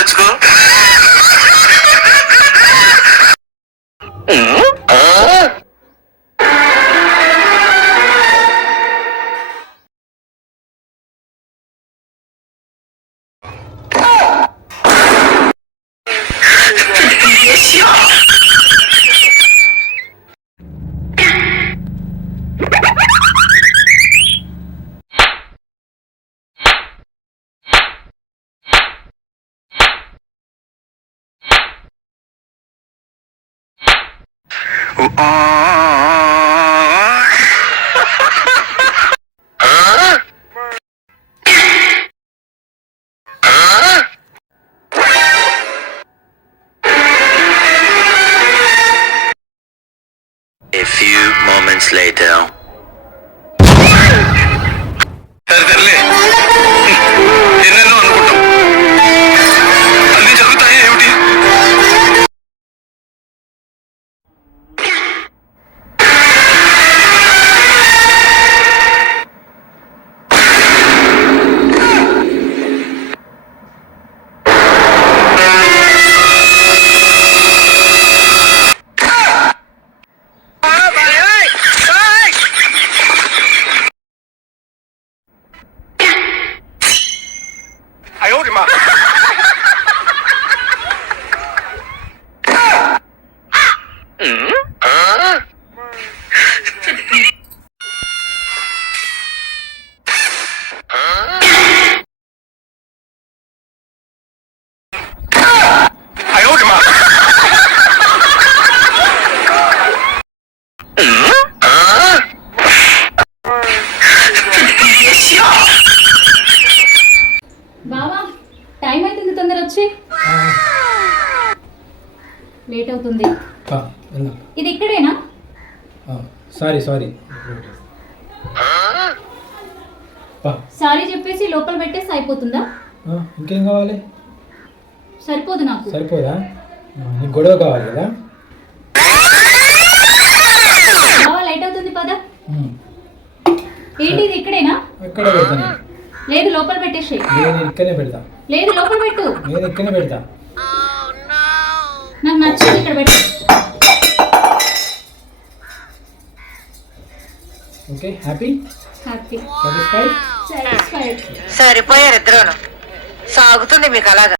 తెచ్చుకో. A few moments later. ఎన్నెన్నో అనుకుంటాం, అన్ని జరుగుతాయి ఏమిటి? బావా టైం అవుతుంది, తొందర వచ్చి. లేట్ అవుతుంది. ఇది ఇక్కడేనా? సారీ సారీ చెప్పేసి లోపల పెట్టేసి అయిపోతుందా? ఇంకేం కావాలి? సరిపోదు నాకు. సరిపోదా? నీకు గొడవ కావాలి కదా? బావా లేట్ అవుతుంది పద. ఏంటి ఇది ఇక్కడేనా? ఎక్కడ పెడతాను? లేదు లోపల పెట్టేసి. నేను ఇక్కడనే పెడతా. లేదు లోపల పెట్టు. నేను ఇక్కడనే పెడతా. నాకు నచ్చింది ఇక్కడ పెట్టు. Okay, happy? Happy. Satisfied? Satisfied. సరిపోయారు ఇద్దరును. సాగుతుంది మీకు అలాగా.